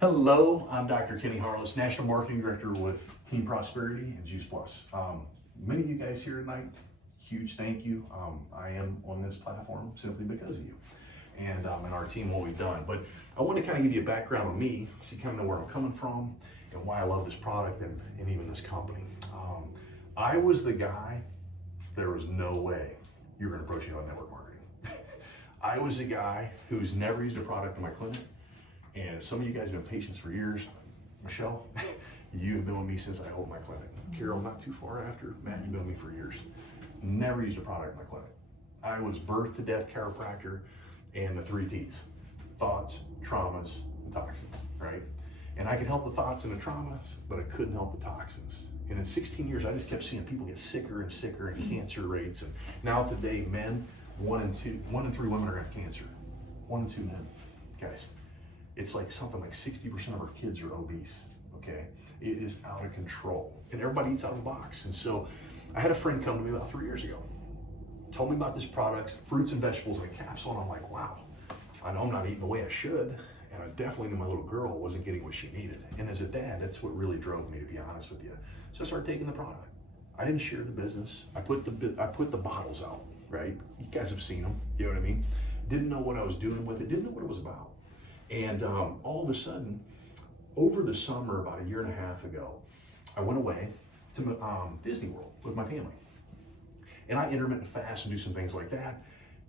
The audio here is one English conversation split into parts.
Hello, I'm Dr. Kenny Harless, National Marketing Director with Team Prosperity and Juice Plus. Many of you guys here tonight, huge thank you. I am on this platform simply because of you and our team, what we've done. But I want to kind of give you a background on me, so you kind of know where I'm coming from and why I love this product and even this company. I was the guy, there was no way you were going to approach me about network marketing. I was the guy who's never used a product in my clinic. And some of you guys have been patients for years. Michelle, you have been with me since I opened my clinic. Carol, not too far after. Matt, you've been with me for years. Never used a product in my clinic. I was birth to death chiropractor and the 3 T's: thoughts, traumas, and toxins, right? And I could help the thoughts and the traumas, but I couldn't help the toxins. And in 16 years, I just kept seeing people get sicker and sicker, and cancer rates. And now today, men, 1 in 3 women are gonna have cancer. 1 in 2 men, guys. It's like something like 60% of our kids are obese, okay? It is out of control, and everybody eats out of the box. And so I had a friend come to me about 3 years ago, told me about this product, fruits and vegetables in a capsule, and I'm like, wow, I know I'm not eating the way I should, and I definitely knew my little girl wasn't getting what she needed. And as a dad, that's what really drove me, to be honest with you. So I started taking the product. I didn't share the business. I put the bottles out, right? You guys have seen them, you know what I mean? Didn't know what I was doing with it, didn't know what it was about. And all of a sudden, over the summer, about 1.5 years ago, I went away to Disney World with my family. And I intermittent fast and do some things like that.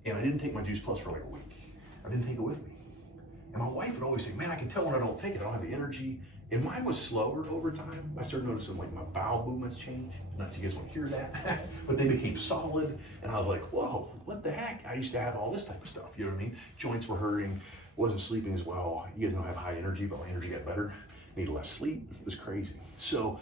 And I didn't take my Juice Plus for like a week. I didn't take it with me. And my wife would always say, man, I can tell when I don't take it, I don't have the energy. And mine was slower over time. I started noticing like my bowel movements change. Not that you guys want to hear that, but they became solid. And I was like, whoa, what the heck? I used to have all this type of stuff, you know what I mean? Joints were hurting. Wasn't sleeping as well. You guys know I have high energy, but my energy got better. Needed less sleep. It was crazy. So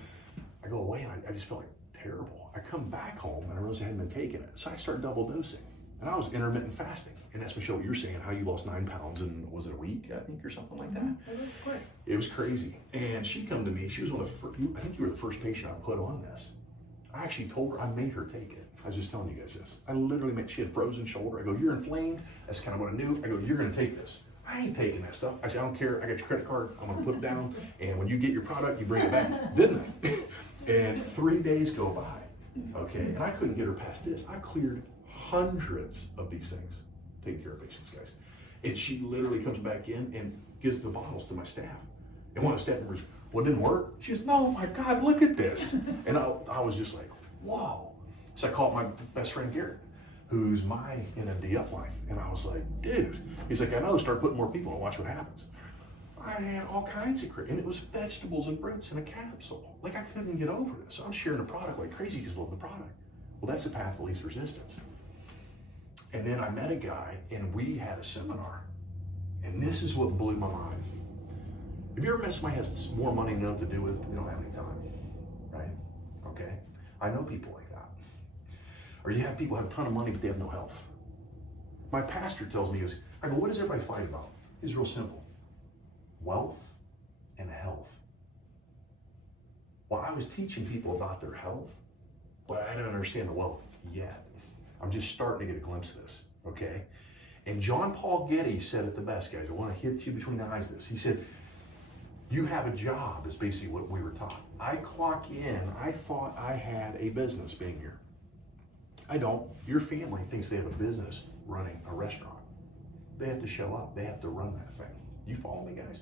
I go away and I just felt like terrible. I come back home and I realized I hadn't been taking it. So I started double dosing. And I was intermittent fasting. And that's, Michelle, what you're saying, how you lost 9 pounds in, was it a week, I think, or something like that? It was quick. It was crazy. And she come to me, she was one of the first, I think you were the first patient I put on this. I actually told her, I made her take it. I was just telling you guys this. I literally made, she had frozen shoulder. I go, you're inflamed. That's kind of what I knew. I go, you're gonna take this. I ain't taking that stuff. I said, I don't care. I got your credit card. I'm gonna put it down. And when you get your product, you bring it back. Didn't I? And 3 days go by, okay? And I couldn't get her past this. I cleared hundreds of these things, taking care of patients, guys. And she literally comes back in and gives the bottles to my staff. And one of the staff members, well, it didn't work. She goes, no, my God, look at this. And I was just like, whoa. So I called my best friend, Garrett, who's my NMD upline. And I was like, dude, he's like, I know, start putting more people and watch what happens. I had all kinds of and it was vegetables and fruits in a capsule. Like, I couldn't get over this. So I'm sharing the product like crazy because I love the product. Well, that's the path of least resistance. And then I met a guy and we had a seminar. And this is what blew my mind. Have you ever met somebody who has more money than what to do with? We don't have any time, right? Okay. I know people like that. Or you have people who have a ton of money, but they have no health. My pastor tells me, I go, what does everybody fight about? It's real simple. Wealth and health. Well, I was teaching people about their health, but I didn't understand the wealth yet. I'm just starting to get a glimpse of this, okay? And John Paul Getty said it the best, guys. I want to hit you between the eyes this. He said, you have a job, is basically what we were taught. I clock in, I thought I had a business being here. I don't. Your family thinks they have a business running a restaurant. They have to show up. They have to run that thing. You follow me, guys?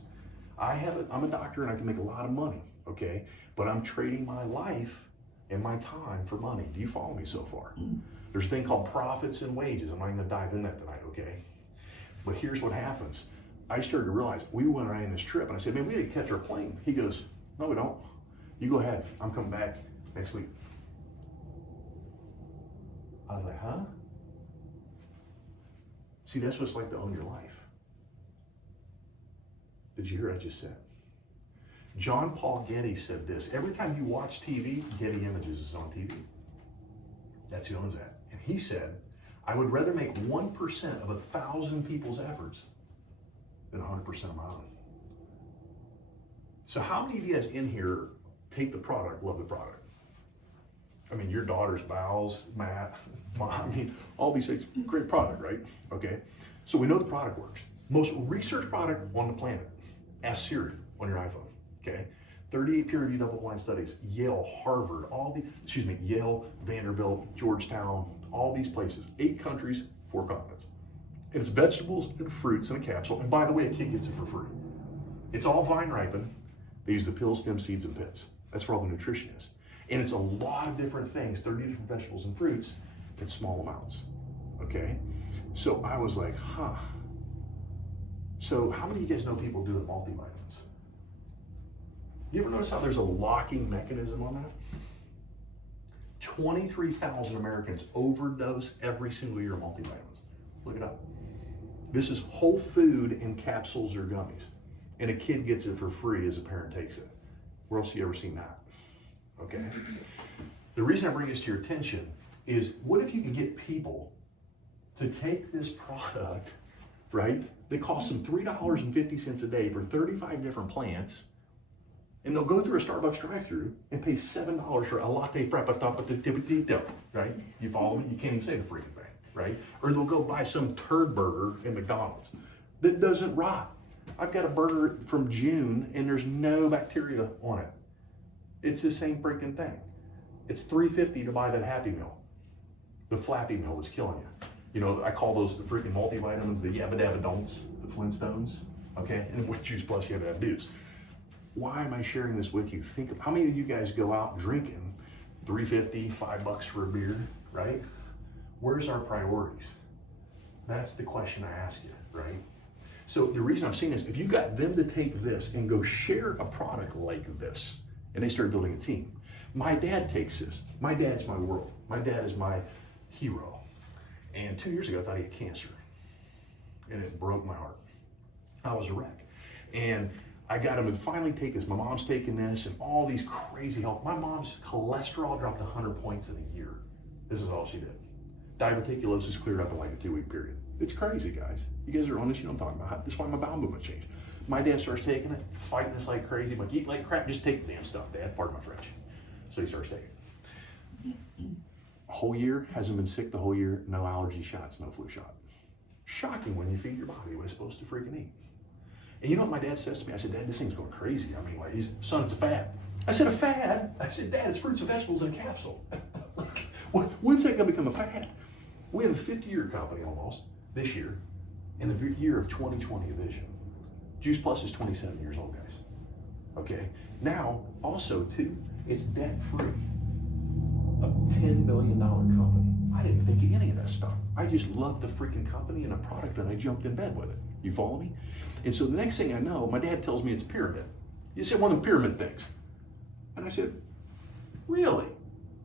I'm a doctor and I can make a lot of money, okay? But I'm trading my life and my time for money. Do you follow me so far? There's a thing called profits and wages. I'm not even gonna dive in that tonight, okay? But here's what happens. I started to realize, we went on this trip and I said, man, we had to catch our plane. He goes, no, we don't. You go ahead. I'm coming back next week. I was like, huh? See, that's what it's like to own your life. Did you hear what I just said? John Paul Getty said this. Every time you watch TV, Getty Images is on TV. That's who owns that. And he said, I would rather make 1% of 1,000 people's efforts than 100% of my own. So how many of you guys in here take the product, love the product? I mean, your daughter's bowels, Matt, Mom, I mean, all these things, great product, right? Okay, so we know the product works. Most researched product on the planet. Ask Siri, on your iPhone, okay? 38 peer-reviewed double-blind studies, Yale, Harvard, Yale, Vanderbilt, Georgetown, all these places, 8 countries, 4 continents. And it's vegetables and fruits in a capsule, and by the way, a kid gets it for free. It's all vine ripened. They use the pills, stem, seeds, and pits. That's where all the nutrition is. And it's a lot of different things, 30 different vegetables and fruits in small amounts, okay? So I was like, huh. So how many of you guys know people doing multivitamins? You ever notice how there's a locking mechanism on that? 23,000 Americans overdose every single year of multivitamins. Look it up. This is whole food in capsules or gummies. And a kid gets it for free as a parent takes it. Where else have you ever seen that? Okay. The reason I bring this to your attention is, what if you could get people to take this product, right, that costs them $3.50 a day for 35 different plants, and they'll go through a Starbucks drive-thru and pay $7 for a latte frappuccino, right? You follow me? You can't even say the freaking thing, right? Or they'll go buy some turd burger in McDonald's that doesn't rot. I've got a burger from June and there's no bacteria on it. It's the same freaking thing. It's $3.50 to buy that Happy Meal. The Flappy Meal is killing you. You know, I call those the freaking multivitamins, the yabba dabba don'ts, the Flintstones, okay? And with Juice Plus, you have to have Why am I sharing this with you? Think of how many of you guys go out drinking $3.50, $5 for a beer, right? Where's our priorities? That's the question I ask you, right? So the reason I'm saying this, if you got them to take this and go share a product like this, and they start building a team. My dad takes this. My dad's my world. My dad is my hero. And 2 years ago, I thought he had cancer. And it broke my heart. I was a wreck. And I got him to finally take this. My mom's taking this and all these crazy health. My mom's cholesterol dropped 100 points in a year. This is all she did. Diverticulosis cleared up in like a 2-week period. It's crazy, guys. You guys are on this, you know what I'm talking about. That's why my bowel movement changed. My dad starts taking it, fighting this like crazy. I'm like, eat like crap, just take the damn stuff, Dad. Pardon my French. So he starts taking it. A whole year, hasn't been sick the whole year, no allergy shots, no flu shot. Shocking when you feed your body what it's supposed to freaking eat. And you know what my dad says to me? I said, Dad, this thing's going crazy. I mean, like, son, it's a fad. I said, a fad? I said, Dad, it's fruits and vegetables in a capsule. When's that going to become a fad? We have a 50-year company almost this year, in the year of 2020 vision. Juice Plus is 27 years old, guys. Okay? Now, also, too, it's debt-free. A $10 billion company. I didn't think of any of that stuff. I just loved the freaking company and the product, and I jumped in bed with it. You follow me? And so the next thing I know, my dad tells me it's pyramid. He said, one of the pyramid things. And I said, really?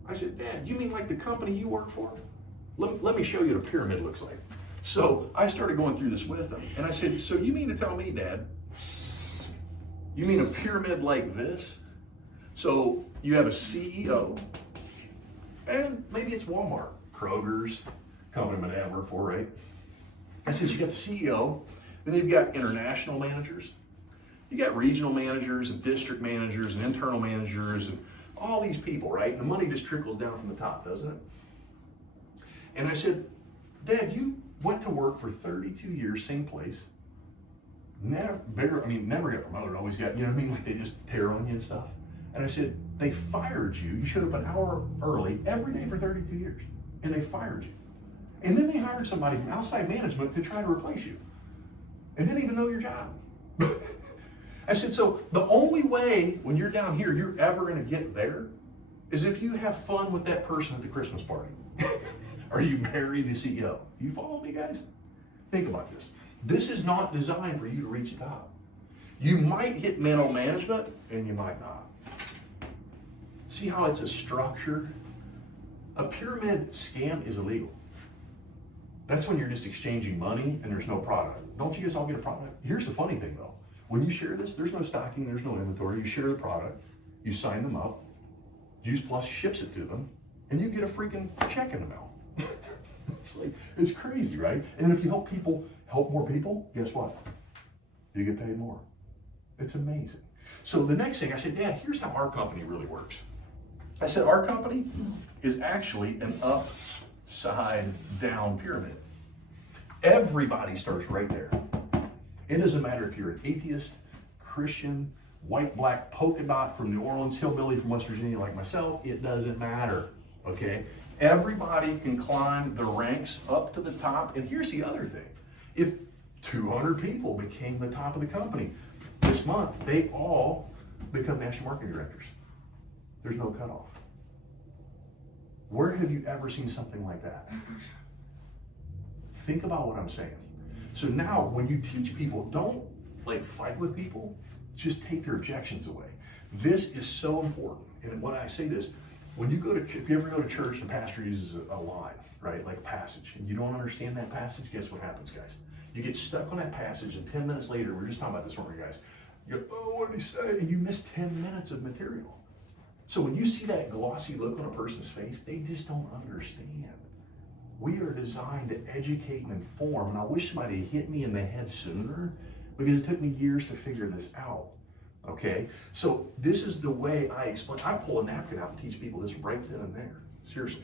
I said, Dad, you mean like the company you work for? Let me show you what a pyramid looks like. So I started going through this with him. And I said, so you mean to tell me, Dad, you mean a pyramid like this? So you have a CEO, and maybe it's Walmart, Kroger's, company my dad worked for, right? I said, you got the CEO, then you've got international managers, you got regional managers and district managers and internal managers and all these people, right? And the money just trickles down from the top, doesn't it? And I said, Dad, you went to work for 32 years, same place, never got promoted, always got, you know what I mean? Like they just tear on you and stuff. And I said, they fired you. You showed up an hour early every day for 32 years. And they fired you. And then they hired somebody from outside management to try to replace you. And didn't even know your job. I said, so the only way when you're down here, you're ever going to get there is if you have fun with that person at the Christmas party. Or you marry the CEO. You follow me, guys? Think about this. This is not designed for you to reach the top. You might hit middle management, and you might not. See how it's a structure? A pyramid scam is illegal. That's when you're just exchanging money and there's no product. Don't you guys all get a product? Here's the funny thing though. When you share this, there's no stocking, there's no inventory. You share the product, you sign them up, Juice Plus ships it to them, and you get a freaking check in the mail. It's crazy, right? And then if you help more people, guess what? You get paid more. It's amazing. So the next thing I said, Dad, here's how our company really works. I said, our company is actually an upside down pyramid. Everybody starts right there. It doesn't matter if you're an atheist, Christian, white, black, polka dot from New Orleans, hillbilly from West Virginia like myself, it doesn't matter, okay? Everybody can climb the ranks up to the top. And here's the other thing. If 200 people became the top of the company this month, they all become national marketing directors. There's no cutoff. Where have you ever seen something like that? Think about what I'm saying. So now when you teach people, don't like fight with people, just take their objections away. This is so important. And when I say this, when you go to, if you ever go to church and the pastor uses a line, right, like a passage, and you don't understand that passage, guess what happens, guys? You get stuck on that passage, and 10 minutes later, we were just talking about this, weren't we, guys? You go, oh, what did he say? And you miss 10 minutes of material. So when you see that glossy look on a person's face, they just don't understand. We are designed to educate and inform, and I wish somebody hit me in the head sooner, because it took me years to figure this out. Okay, so this is the way I explain. I pull a napkin out and teach people this right then and there. Seriously.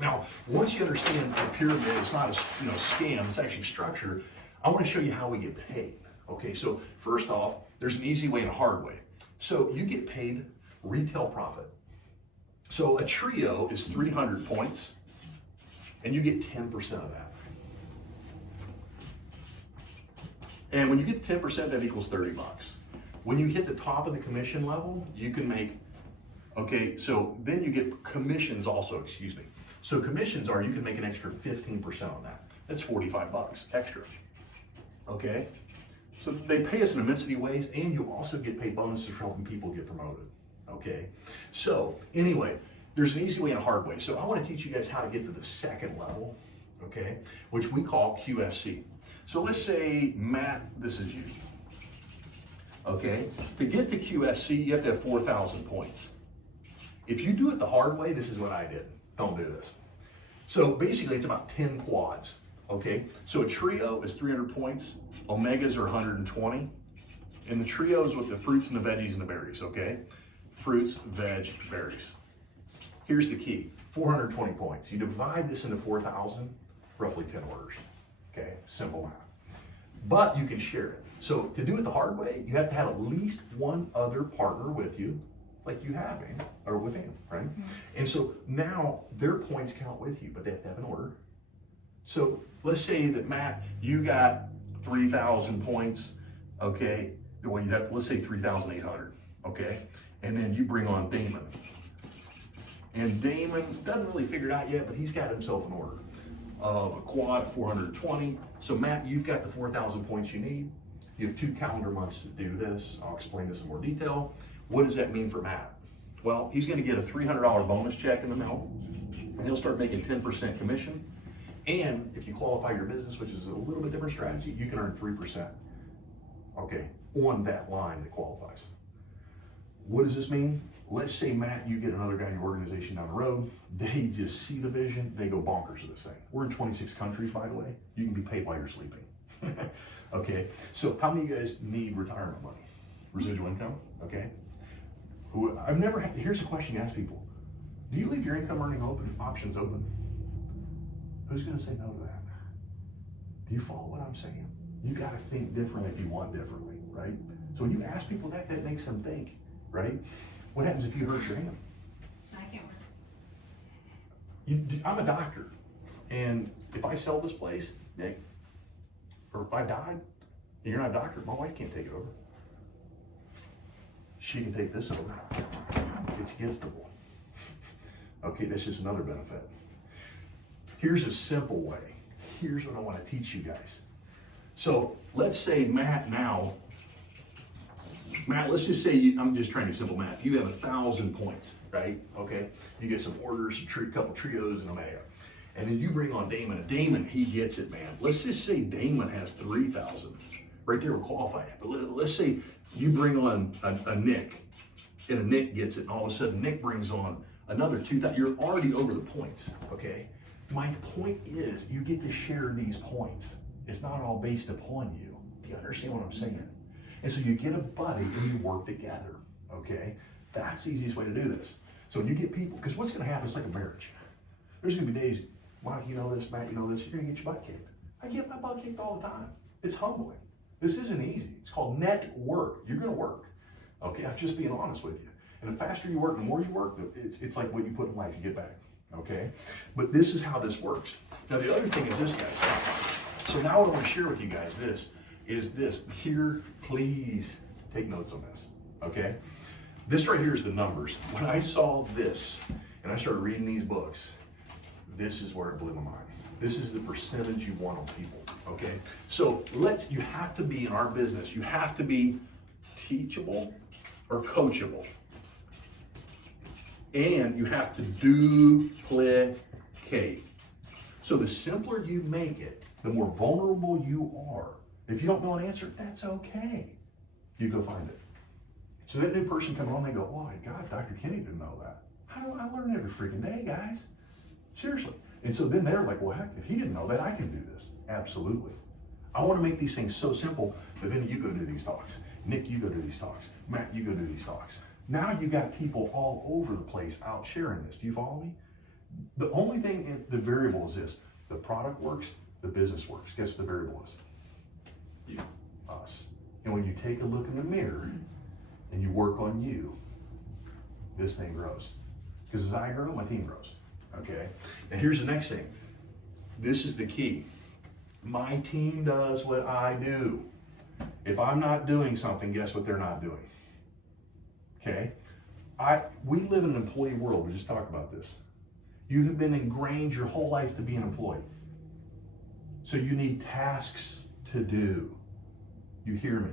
Now, once you understand the pyramid, it's not a scam, it's actually structure. I want to show you how we get paid. Okay, so first off, there's an easy way and a hard way. So you get paid retail profit. So a trio is 300 points, and you get 10% of that. And when you get 10%, that equals 30 bucks. When you hit the top of the commission level, you can make, okay, so then you get commissions also, excuse me. So commissions are, you can make an extra 15% on that. That's 45 bucks extra, okay? So they pay us in immensity ways, and you also get paid bonuses for helping people get promoted, okay? So anyway, there's an easy way and a hard way. So I want to teach you guys how to get to the second level, okay, which we call QSC. So let's say, Matt, this is you. Okay, to get to QSC, you have to have 4,000 points. If you do it the hard way, this is what I did. Don't do this. So basically, it's about 10 quads. Okay, so a trio is 300 points. Omegas are 120. And the trios with the fruits and the veggies and the berries. Okay, fruits, veg, berries. Here's the key: 420 points. You divide this into 4,000, roughly 10 orders. Okay, simple math. But you can share it. So to do it the hard way, you have to have at least one other partner with you, like you have him, or with him, right? Mm-hmm. And so now their points count with you, but they have to have an order. So let's say that, Matt, you got 3,000 points, okay? Well, you have to, let's say 3,800, okay? And then you bring on Damon. And Damon doesn't really figure it out yet, but he's got himself an order of a quad 420. So Matt, you've got the 4,000 points you need. You have 2 calendar months to do this. I'll explain this in more detail. What does that mean for Matt? Well, he's gonna get a $300 bonus check in the mail, and he'll start making 10% commission. And if you qualify your business, which is a little bit different strategy, you can earn 3%, okay, on that line that qualifies. What does this mean? Let's say, Matt, you get another guy in your organization down the road, they just see the vision, they go bonkers with this thing. We're in 26 countries, by the way. You can be paid while you're sleeping. Okay, so how many of you guys need retirement money? Residual income, okay? Here's a question you ask people. Do you leave your income earning options open? Who's gonna say no to that? Do you follow what I'm saying? You gotta think differently if you want differently, right? So when you ask people that makes them think, right? What happens if you hurt your hand? I can't work. I'm a doctor, and if I sell this place, Nick, or if I died, and you're not a doctor, my wife can't take it over. She can take this over. It's giftable. Okay, that's just another benefit. Here's a simple way. Here's what I want to teach you guys. So let's say Matt, let's just say I'm just trying to do simple math. You have 1,000 points, right? Okay, you get some orders, a couple trios, and Omega. And then you bring on Damon. And Damon, he gets it, man. Let's just say Damon has 3,000. Right there, we're qualifying. But let's say you bring on a Nick, and a Nick gets it, and all of a sudden Nick brings on another 2,000. You're already over the points, okay? My point is, you get to share these points. It's not all based upon you. Do you understand what I'm saying? And so you get a buddy and you work together, okay? That's the easiest way to do this. So when you get people, because what's gonna happen is like a marriage. There's gonna be days, Mike, you know this, Matt, you know this, you're gonna get your butt kicked. I get my butt kicked all the time. It's humbling. This isn't easy. It's called NetWORK. You're gonna work. Okay, I'm just being honest with you. And the faster you work, the more you work, it's like what you put in life, you get back. Okay? But this is how this works. Now the other thing is this, guys. So now what I want to share with you guys is this. Here, please take notes on this. Okay? This right here is the numbers. When I saw this and I started reading these books, this is where it blew my mind. This is the percentage you want on people. Okay? So you have to be in our business, you have to be teachable or coachable. And you have to duplicate. So the simpler you make it, the more vulnerable you are. If you don't know an answer, that's okay. You go find it. So that new person comes on, they go, oh my God, Dr. Kenny didn't know that. How do I learn every freaking day, guys? Seriously. And so then they're like, well, heck, if he didn't know that, I can do this. Absolutely. I want to make these things so simple, but then you go do these talks. Nick, you go do these talks. Matt, you go do these talks. Now you got people all over the place out sharing this. Do you follow me? The only thing, the variable is this. The product works, the business works. Guess what the variable is? You, us. And when you take a look in the mirror and you work on you, this thing grows. Because as I grow, my team grows. Okay? And here's the next thing. This is the key. My team does what I do. If I'm not doing something, guess what they're not doing? Okay? We live in an employee world. We just talked about this. You have been ingrained your whole life to be an employee. So you need tasks to do. You hear me?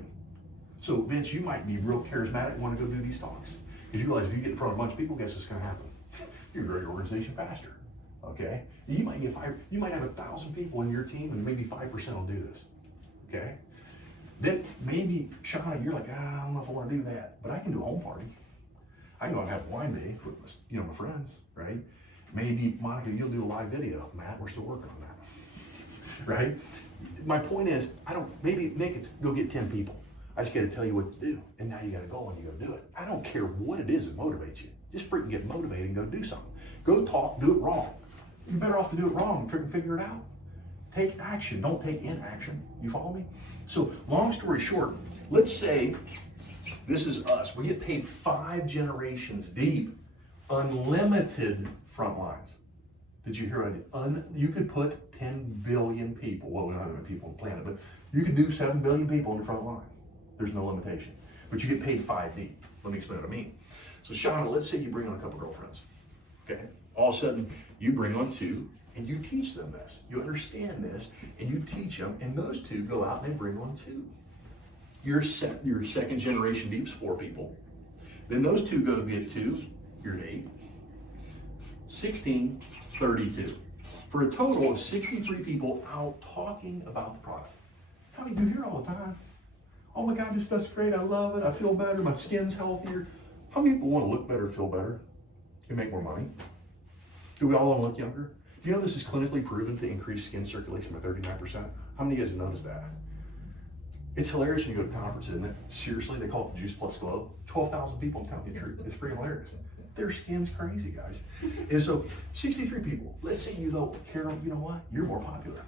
So Vince, you might be real charismatic and want to go do these talks. Because you realize if you get in front of a bunch of people, guess what's going to happen? You grow your organization faster. Okay? You might have 1,000 people in your team and maybe 5% will do this. Okay? Then maybe, Shauna, you're like, I don't know if I want to do that, but I can do a home party. I can go and have a wine day with my friends, right? Maybe, Monica, you'll do a live video. Matt, we're still working on that, right? My point is, maybe Nick, it's go get 10 people. I just got to tell you what to do, and now you got to go and you got to do it. I don't care what it is that motivates you. Just freaking get motivated and go do something. Go talk, do it wrong. You're better off to do it wrong and figure it out. Take action, don't take inaction. You follow me? So long story short, let's say this is us. We get paid 5 generations deep, unlimited front lines. Did you hear what I did? You could put 10 billion people, well, we don't have that many people on the planet, but you could do 7 billion people on the front line. There's no limitation. But you get paid 5 deep. Let me explain what I mean. So Shauna, let's say you bring on a couple girlfriends. Okay? All of a sudden, you bring on 2, and you teach them this. You understand this, and you teach them, and those 2 go out and they bring on 2. Your second generation deep's 4 people. Then those 2 go get 2, you're at 8. 16, 32. For a total of 63 people out talking about the product. How many do you hear all the time? Oh my God, this stuff's great, I love it, I feel better, my skin's healthier. How many people want to look better, feel better, and make more money? Do we all want to look younger? Do you know this is clinically proven to increase skin circulation by 39%? How many of you guys have noticed that? It's hilarious when you go to conferences, isn't it? Seriously, they call it Juice Plus Glow. 12,000 people, I'm telling you the truth. It's freaking hilarious. Their skin's crazy, guys. And so, 63 people. Let's say you go, Carol, you know what? You're more popular.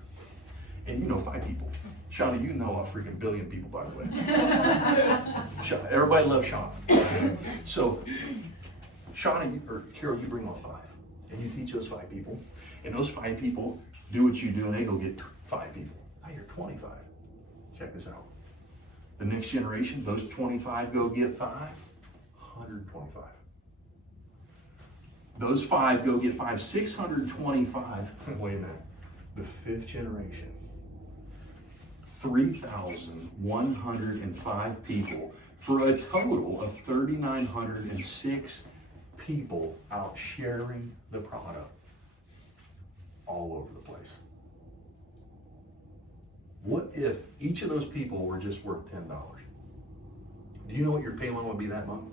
And you know 5 people. Shauna, you know a freaking billion people, by the way. Shauna, everybody loves Shauna. Okay? So, Shauna, or Carol, you bring on 5. And you teach those 5 people. And those 5 people do what you do, and they go get 5 people. Now you're 25. Check this out. The next generation, those 25 go get 5, 125. Those 5 go get 5, 625. Wait a minute. The 5th generation, 3,105 people for a total of 3,906 people out sharing the product all over the place. What if each of those people were just worth $10? Do you know what your payment would be that month?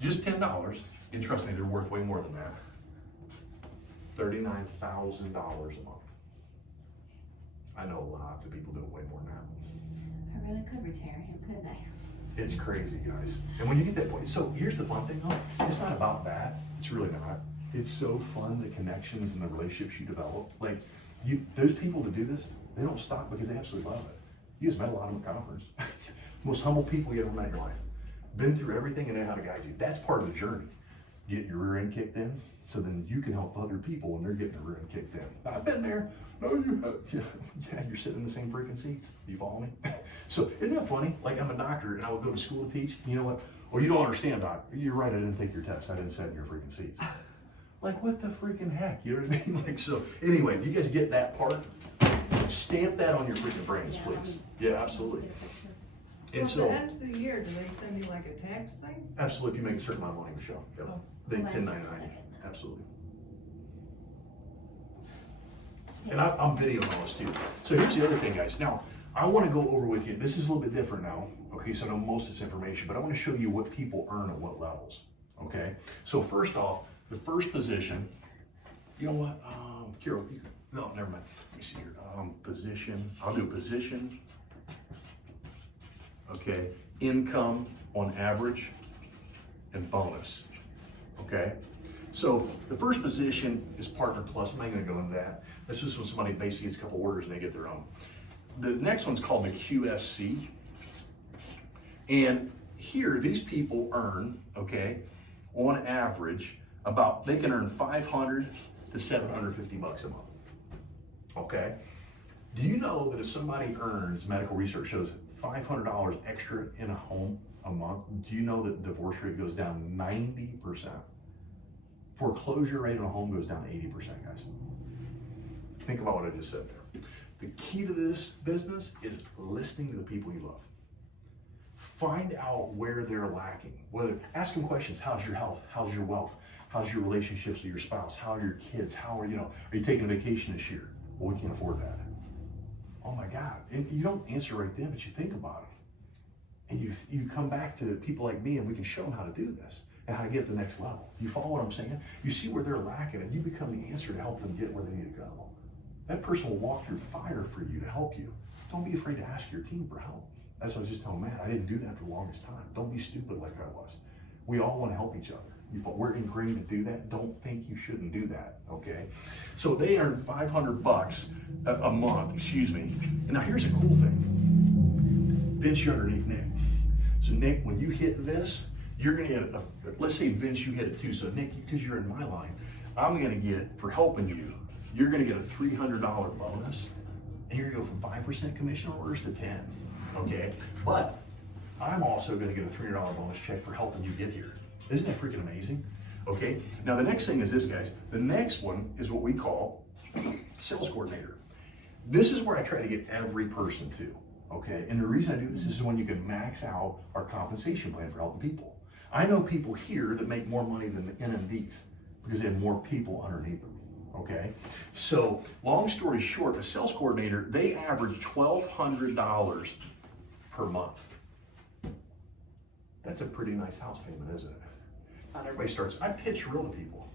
Just $10, and trust me, they're worth way more than that. $39,000 a month. I know lots of people doing way more than that. I really could retire him, couldn't I? It's crazy, guys. And when you get that point, so here's the fun thing, though. It's not about that. It's really not. It's so fun, the connections and the relationships you develop. Like, those people that do this, they don't stop because they absolutely love it. You just met a lot of them at conference. Most humble people you ever met in your life. been through everything and know how to guide you. That's part of the journey. Get your rear end kicked in, so then you can help other people when they're getting their rear end kicked in. I've been there. No, you have. Yeah, you're sitting in the same freaking seats. You follow me? So isn't that funny? Like, I'm a doctor and I would go to school to teach. You know what? Well, you don't understand, Doc. You're right. I didn't take your test. I didn't sit in your freaking seats. Like, what the freaking heck? You know what I mean? Like, so anyway, do you guys get that part? Stamp that on your freaking brains, Yeah, please. Yeah, absolutely. Get a picture. And So so, at the end of the year, do they send you like a tax thing? absolutely, if you make a certain amount of money, Michelle. Yep. Oh. They Hold on just a 1099. second now. Absolutely. Yes. And I'm videoing all this too. So here's the other thing, guys. Now, I want to go over with you. This is a little bit different now. Okay, so I know most of this information, but I want to show you what people earn at what levels. Okay, so first off, the first position, you know what, Carol, no, never mind. Let me see here. Position, I'll do position. Okay, income on average and bonus. Okay, so the first position is partner plus. I'm not going to go into that. This is when somebody basically gets a couple orders and they get their own. The next one's called the QSC. And here, these people earn, okay, on average, they can earn 500 to 750 bucks a month. Okay? Do you know that if somebody earns, medical research shows, $500 extra in a home a month, do you know that the divorce rate goes down 90%? Foreclosure rate in a home goes down 80%, guys. Think about what I just said there. The key to this business is listening to the people you love. Find out where they're lacking. Ask them questions. How's your health? How's your wealth? How's your relationships with your spouse? How are your kids? Are you taking a vacation this year? Well, we can't afford that. Oh my God. And you don't answer right then, but you think about it. And you come back to people like me and we can show them how to do this and how to get to the next level. You follow what I'm saying? You see where they're lacking and you become the answer to help them get where they need to go. That person will walk through fire for you to help you. Don't be afraid to ask your team for help. That's what I was just telling Matt. I didn't do that for the longest time. Don't be stupid like I was. We all want to help each other. We're in agreement to do that. Don't think you shouldn't do that, okay? So they earn 500 bucks a month, excuse me. And now here's a cool thing. Vince, you're underneath Nick. So Nick, when you hit this, you're gonna get let's say Vince, you hit it too. So Nick, because you're in my line, I'm gonna get, for helping you, you're gonna get a $300 bonus. And you're gonna go from 5% commission orders to 10, okay? But I'm also gonna get a $300 bonus check for helping you get here. Isn't that freaking amazing? Okay, now the next thing is this, guys. The next one is what we call sales coordinator. This is where I try to get every person to, okay? And the reason I do this is when you can max out our compensation plan for helping people. I know people here that make more money than the NMDs because they have more people underneath them, okay? So long story short, a sales coordinator, they average $1,200 per month. That's a pretty nice house payment, isn't it? Not everybody starts. I pitch real to people.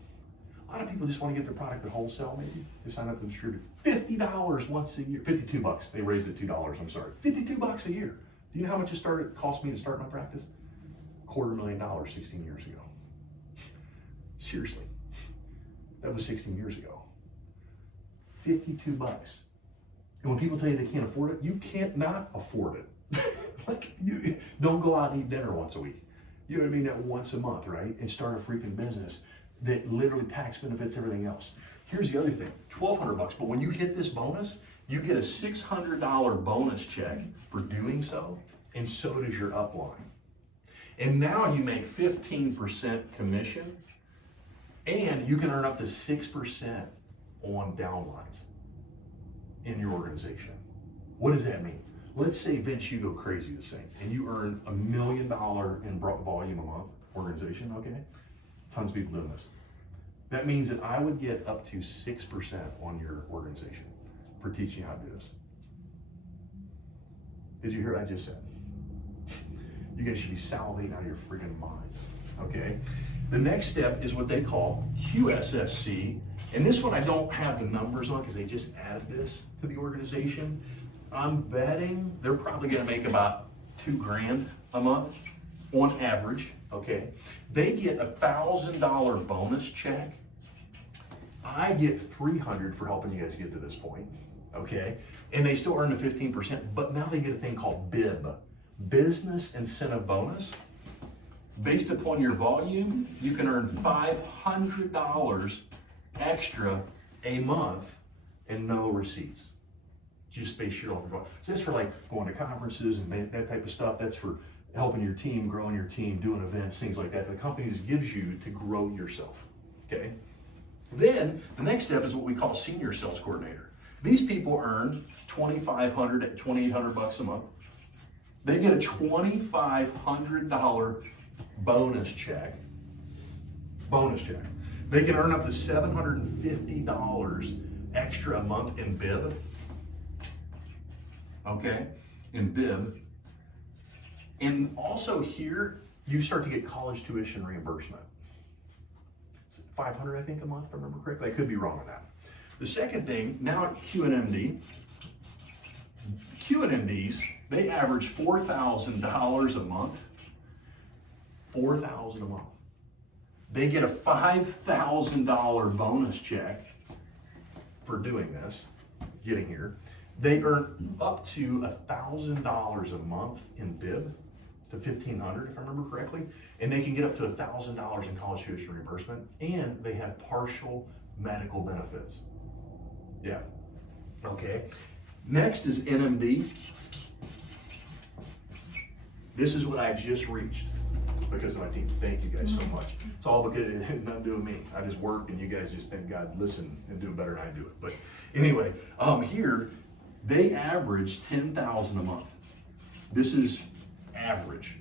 A lot of people just want to get their product at wholesale, maybe. They sign up to distribute. $50 once a year. 52 bucks. They raised it $2, I'm sorry. 52 bucks a year. Do you know how much it cost me to start my practice? $250,000 16 years ago. Seriously. That was 16 years ago. 52 bucks. And when people tell you they can't afford it, you can't not afford it. Like, you don't go out and eat dinner once a week. You know what I mean? That once a month, right? And start a freaking business that literally tax benefits everything else. Here's the other thing, $1,200 bucks. But when you hit this bonus, you get a $600 bonus check for doing so, and so does your upline. And now you make 15% commission, and you can earn up to 6% on downlines in your organization. What does that mean? Let's say, Vince, you go crazy this thing, and you earn $1 million in volume a month, organization, okay? Tons of people doing this. That means that I would get up to 6% on your organization for teaching you how to do this. Did you hear what I just said? You guys should be salivating out of your freaking minds, okay? The next step is what they call QSSC, and this one I don't have the numbers on because they just added this to the organization. I'm betting they're probably gonna make about $2,000 a month on average, okay? They get a $1,000 bonus check. I get $300 for helping you guys get to this point, okay? And they still earn the 15%, but now they get a thing called BIB, Business Incentive Bonus. Based upon your volume, you can earn $500 extra a month and no receipts. Just base it off your volume. So that's for like going to conferences and that type of stuff. That's for helping your team, growing your team, doing events, things like that. The company just gives you to grow yourself, okay? Then the next step is what we call senior sales coordinator. These people earn $2,500 to $2,800 a month. They get a $2,500 bonus check. They can earn up to $750 extra a month in bib. Okay, in bib. And also here, you start to get college tuition reimbursement. It's $500, I think, a month, if I remember correctly. I could be wrong on that. The second thing, now at QNMDs, they average $4,000 a month. $4,000 a month. They get a $5,000 bonus check for doing this, getting here. They earn up to $1,000 a month in bib to $1,500, if I remember correctly, and they can get up to $1,000 in college tuition reimbursement, and they have partial medical benefits. Yeah. Okay. Next is NMD. This is what I just reached because of my team. Thank you guys so much. It's all because it had nothing to do with me. I just work and you guys just thank God listen and do it better than I do it. But anyway, here they average $10,000 a month. This is average.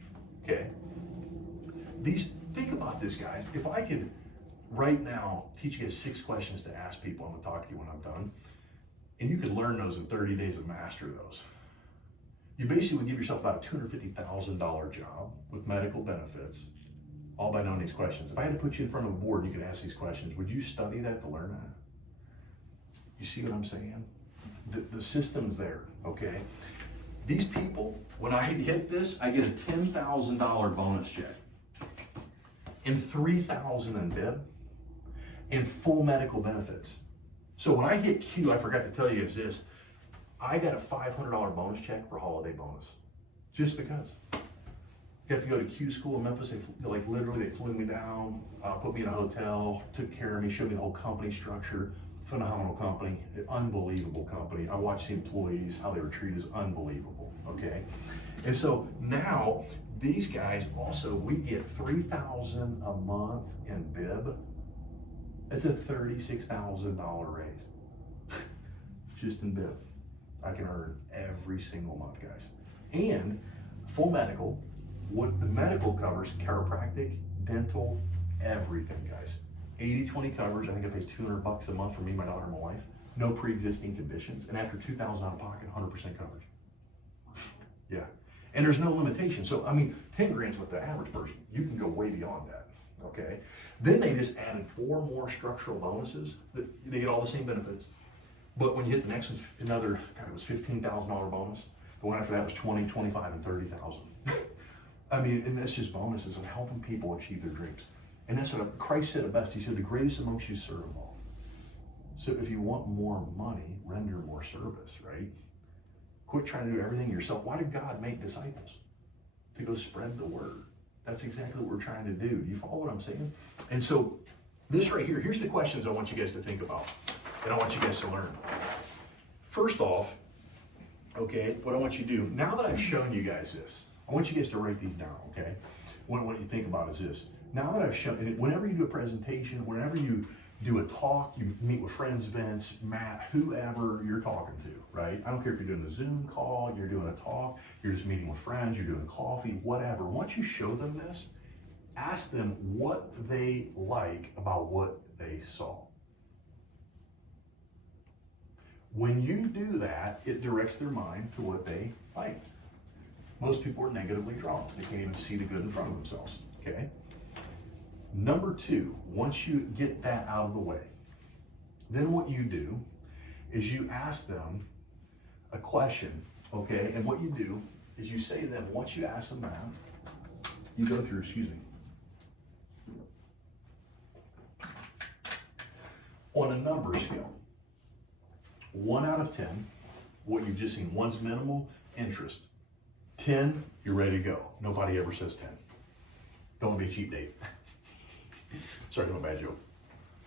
Okay. Think about this, guys. If I could right now teach you guys 6 questions to ask people, I'm gonna talk to you when I'm done. And you could learn those in 30 days and master those. You basically would give yourself about a $250,000 job with medical benefits, all by knowing these questions. If I had to put you in front of a board and you could ask these questions, would you study that to learn that? You see what I'm saying? The system's there, okay? These people, when I hit this, I get a $10,000 bonus check and $3,000 in bib and full medical benefits. So when I hit Q, I forgot to tell you guys this, I got a $500 bonus check for holiday bonus, just because. Got to go to Q school in Memphis. They literally flew me down, put me in a hotel, took care of me, showed me the whole company structure. Phenomenal company, unbelievable company. I watched the employees, how they were treated is unbelievable, okay? And so now these guys also, we get $3,000 a month in bib. That's a $36,000 raise, just in bib. I can earn every single month, guys. And full medical, what the medical covers, chiropractic, dental, everything, guys. 80-20 coverage. I think I pay $200 a month for me, my daughter, and my wife. No pre-existing conditions. And after $2,000 out of pocket, 100% coverage. Yeah. And there's no limitation. So, I mean, 10 grand's with the average person. You can go way beyond that. Okay. Then they just added 4 more structural bonuses. They get all the same benefits. But when you hit the next one, another, God, it was $15,000 bonus. The one after that was 20, 25, and 30,000. I mean, and that's just bonuses of helping people achieve their dreams. And that's what Christ said it best. He said, the greatest amongst you serve all. So if you want more money, render more service, right? Quit trying to do everything yourself. Why did God make disciples? To go spread the word. That's exactly what we're trying to do. Do you follow what I'm saying? And so this right here, here's the questions I want you guys to think about. And I want you guys to learn. First off, okay, what I want you to do, now that I've shown you guys this, I want you guys to write these down, okay? What you think about is this. Now that I've shown, whenever you do a presentation, whenever you do a talk, you meet with friends, Vince, Matt, whoever you're talking to, right? I don't care if you're doing a Zoom call, you're doing a talk, you're just meeting with friends, you're doing coffee, whatever. Once you show them this, ask them what they like about what they saw. When you do that, it directs their mind to what they like. Most people are negatively drawn. They can't even see the good in front of themselves, okay? Number 2, once you get that out of the way, then what you do is you ask them a question, okay? And what you do is you say to them, once you ask them that, you go through, on a number scale. 1 out of 10, what you've just seen, 1's minimal interest. 10, you're ready to go. Nobody ever says 10. Don't be a cheap date. Sorry, no bad joke.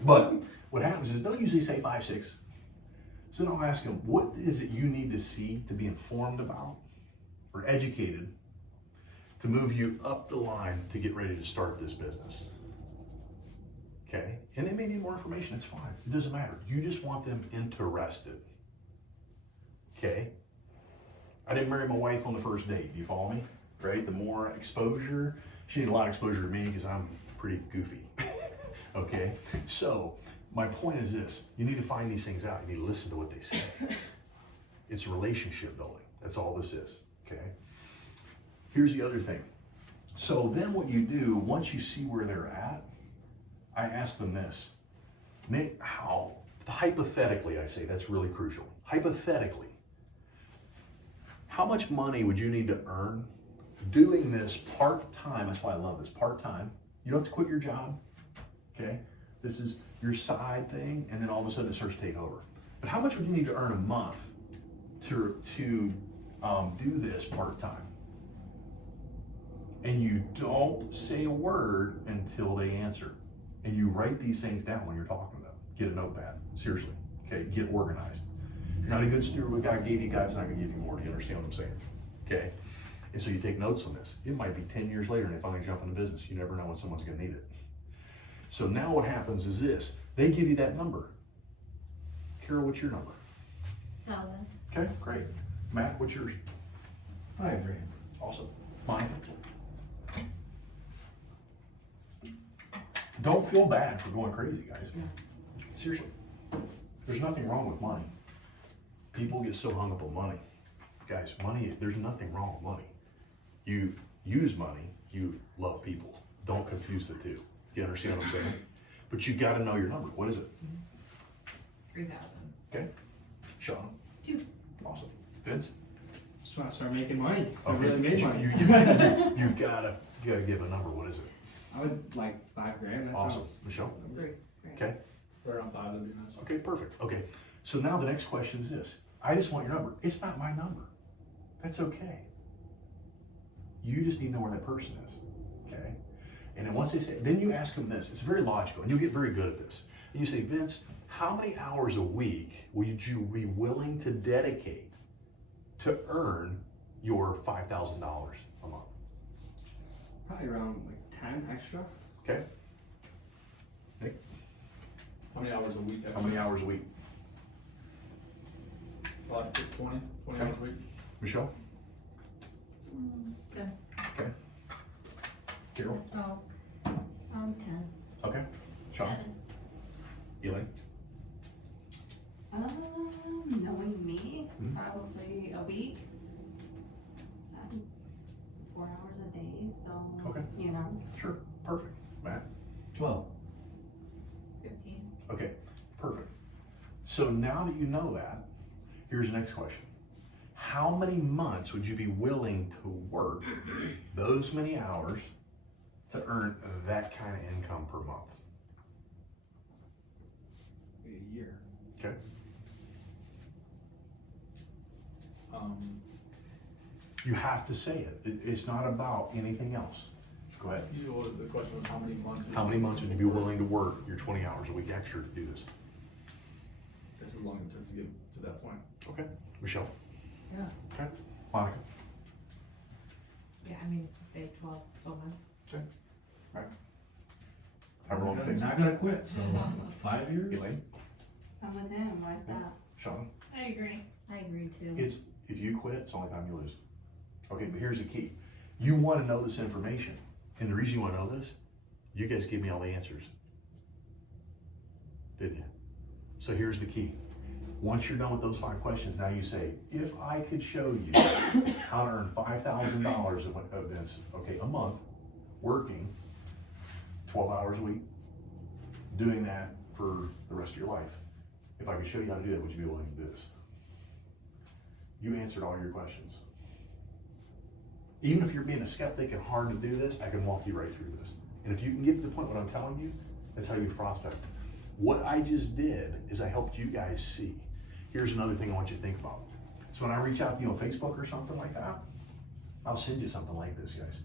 But what happens is they'll usually say 5, 6. So then I'll ask them, what is it you need to see to be informed about or educated to move you up the line to get ready to start this business? Okay, and they may need more information, it's fine, it doesn't matter. You just want them interested. Okay, I didn't marry my wife on the first date, do you follow me? Right, the more exposure, she needed a lot of exposure to me because I'm pretty goofy. Okay, so my point is this, you need to find these things out, you need to listen to what they say. It's relationship building, that's all this is, okay? Here's the other thing. So then what you do, once you see where they're at, I ask them this, Nick, hypothetically I say, that's really crucial. Hypothetically, how much money would you need to earn doing this part-time? That's why I love this, part-time. You don't have to quit your job, okay? This is your side thing, and then all of a sudden it starts to take over. But how much would you need to earn a month to do this part-time? And you don't say a word until they answer. And you write these things down when you're talking to them. Get a notepad, seriously, okay? Get organized. If you're not a good steward what God gave you, God's not gonna give you more. Do you understand what I'm saying? Okay? And so you take notes on this. It might be 10 years later and they finally jump in the business. You never know when someone's gonna need it. So now what happens is this, they give you that number. Carol, what's your number? 1,000. Okay, great. Matt, what's yours? $5 grand. Awesome. Mine? Don't feel bad for going crazy, guys. Seriously. There's nothing wrong with money. People get so hung up on money. Guys, money, there's nothing wrong with money. You use money, you love people. Don't confuse the two. Do you understand what I'm saying? But you gotta know your number. What is it? 3,000. Okay. Sean? 2. Awesome. Vince? Just want to start making money. I Okay. really made money. You gotta give a number. What is it? I would like $5 grand. That Awesome. sounds Michelle? 3. Okay. right around 5. That'd be nice. Okay, perfect. Okay. So now the next question is this. I just want your number. It's not my number. That's okay. You just need to know where that person is. Okay? And then once they say, then you ask them this. It's very logical, and you'll get very good at this. And you say, Vince, how many hours a week would you be willing to dedicate to earn your $5,000 a month? Probably around like 10 extra. Okay? Nick, How many hours a week? how many hours a week? 5 to 20 Okay. hours a week. Michelle? 10. Okay. Carol? Oh, 10. Okay. Sean? 7. Elaine? Knowing me, Mhm. probably a week. 4 hours a day, so, Okay. you know. Sure. Perfect. Matt? 12. 15. Okay, perfect. So now that you know that, here's the next question. How many months would you be willing to work those many hours to earn that kind of income per month? A year. Okay. You have to say it. It's not about anything else. Go ahead. The question was how many months? How many months would you be willing to work your 20 hours a week extra to do this? This is long it took to get to that point. Okay. Michelle? Yeah. Okay. Monica? Yeah, I mean, say 12 months. However long it I'm takes. not gonna quit. So 5 years. Elaine? I'm with him, why stop? Sean? I agree too. It's, if you quit, it's the only time you lose. Okay, but here's the key. You want to know this information. And the reason you want to know this, you guys gave me all the answers. Didn't you? So here's the key. Once you're done with those 5 questions, now you say, if I could show you how to earn $5,000 of this, okay, a month, working 12 hours a week, doing that for the rest of your life. If I could show you how to do that, would you be willing to do this? You answered all your questions. Even if you're being a skeptic and hard to do this, I can walk you right through this. And if you can get to the point what I'm telling you, that's how you prospect. What I just did is I helped you guys see. Here's another thing I want you to think about. So when I reach out to you on Facebook or something like that, I'll send you something like this, guys.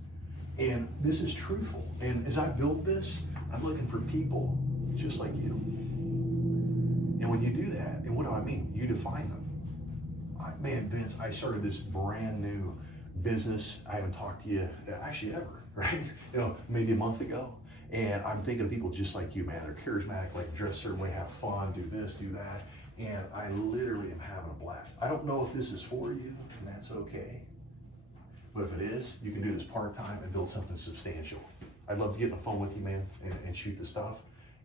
And this is truthful. And as I build this, I'm looking for people just like you. And when you do that, and what do I mean? You define them. Man, Vince, I started this brand new business. I haven't talked to you actually ever, right? Maybe a month ago. And I'm thinking of people just like you, man. They're charismatic, like dress a certain way, have fun, do this, do that. And I literally am having a blast. I don't know if this is for you, and that's okay. But if it is, you can do this part-time and build something substantial. I'd love to get on the phone with you, man, and shoot the stuff.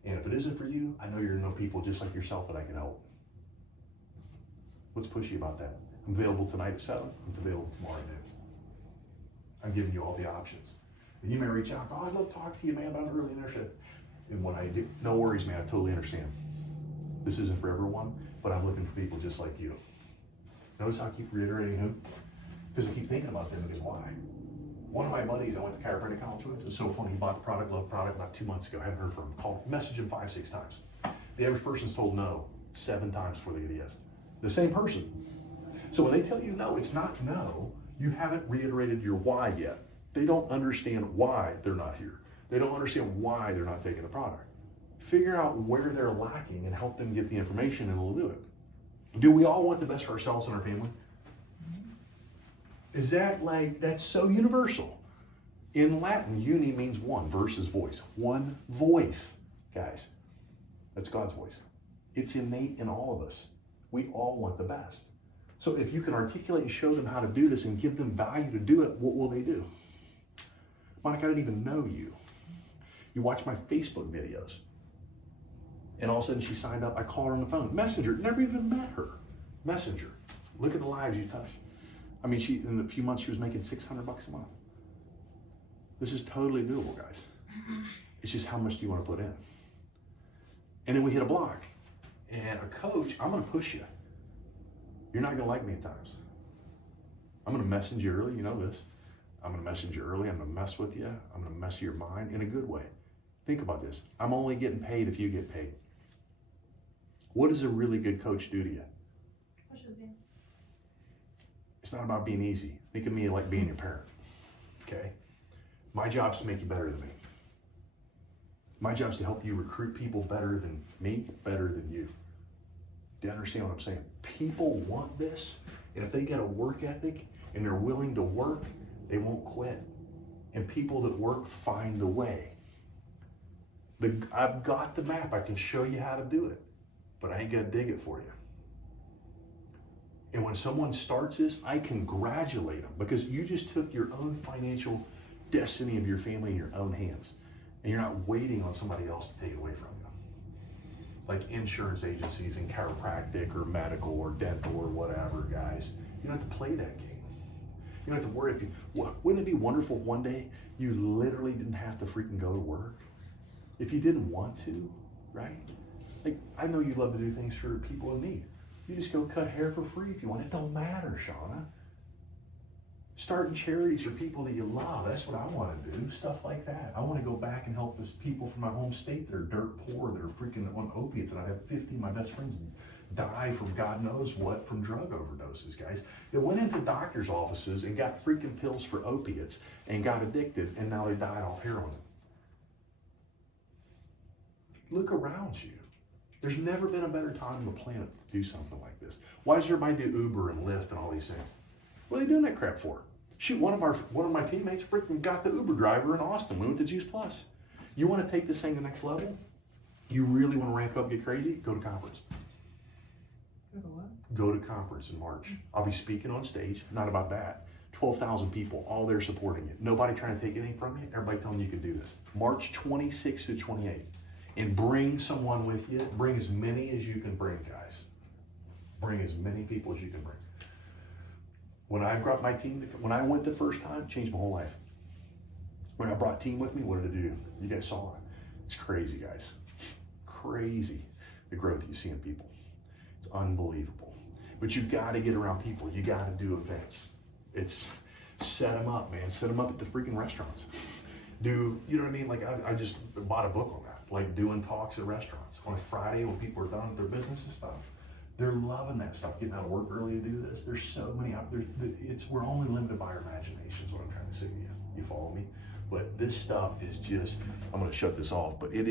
And if it isn't for you, I know you're gonna know people just like yourself that I can help. What's pushy about that? I'm available tonight at 7. I'm available tomorrow at noon. I'm giving you all the options. And you may reach out, I'd love to talk to you, man, but I'm really interested in what I do. No worries, man, I totally understand. This isn't for everyone, but I'm looking for people just like you. Notice how I keep reiterating who? Because I keep thinking about them, because why? One of my buddies I went to chiropractic college with, it's so funny, he bought the product, loved the product about 2 months ago, I haven't heard from him, called, messaged him 5-6 times. The average person's told no 7 times before they get a yes. The same person. So when they tell you no, it's not no, you haven't reiterated your why yet. They don't understand why they're not here. They don't understand why they're not taking the product. Figure out where they're lacking and help them get the information and they'll do it. Do we all want the best for ourselves and our family? Is that that's so universal? In Latin, uni means one versus voice. One voice, guys. That's God's voice. It's innate in all of us. We all want the best. So if you can articulate and show them how to do this and give them value to do it, what will they do? Monica, I didn't even know you. You watch my Facebook videos. And all of a sudden she signed up, I call her on the phone. Messenger, never even met her. Messenger, look at the lives you touched. I mean, in a few months she was making $600 a month. This is totally doable, guys. It's just how much do you want to put in? And then we hit a block. And a coach, I'm gonna push you. You're not gonna like me at times. I'm gonna message you early, you know this. I'm gonna message you early, I'm gonna mess with you, I'm gonna mess with your mind in a good way. Think about this. I'm only getting paid if you get paid. What does a really good coach do to you? Pushes you. It's not about being easy. Think of me like being your parent, okay? My job is to make you better than me. My job is to help you recruit people better than me, better than you. Do you understand what I'm saying? People want this, and if they get a work ethic and they're willing to work, they won't quit. And people that work find the way. I've got the map. I can show you how to do it, but I ain't gonna dig it for you. And when someone starts this, I congratulate them because you just took your own financial destiny of your family in your own hands. And you're not waiting on somebody else to take it away from you. Like insurance agencies and chiropractic or medical or dental or whatever, guys. You don't have to play that game. You don't have to worry if you, wouldn't it be wonderful if one day you literally didn't have to freaking go to work? If you didn't want to, right? Like, I know you love to do things for people in need. You just go cut hair for free if you want. It don't matter, Shauna. Starting charities for people that you love. That's what I want to do. Stuff like that. I want to go back and help these people from my home state that are dirt poor, that are freaking on opiates. And I have 50 of my best friends die from God knows what, from drug overdoses, guys. They went into doctor's offices and got freaking pills for opiates and got addicted, and now they died off heroin. Look around you. There's never been a better time on the planet to do something like this. Why does everybody do Uber and Lyft and all these things? What are they doing that crap for? Shoot, one of my teammates freaking got the Uber driver in Austin. We went to Juice Plus. You want to take this thing to the next level? You really want to ramp it up, get crazy? Go to conference. Go to what? Go to conference in March. I'll be speaking on stage. Not about that. 12,000 people, all there supporting it. Nobody trying to take anything from you. Everybody telling you can do this. March 26th to 28th. And bring someone with you. Bring as many as you can bring, guys. Bring as many people as you can bring. When I brought my team, when I went the first time, it changed my whole life. When I brought team with me, what did it do? You guys saw it. It's crazy, guys. Crazy, the growth you see in people. It's unbelievable. But you got to get around people. You got to do events. It's set them up, man. Set them up at the freaking restaurants. You know what I mean? Like I just bought a book on that. Like doing talks at restaurants on a Friday when people are done with their business and stuff. They're loving that stuff, getting out of work early to do this. There's so many out there. We're only limited by our imagination is what I'm trying to say to you. You follow me? But this stuff is just, I'm gonna shut this off, but it is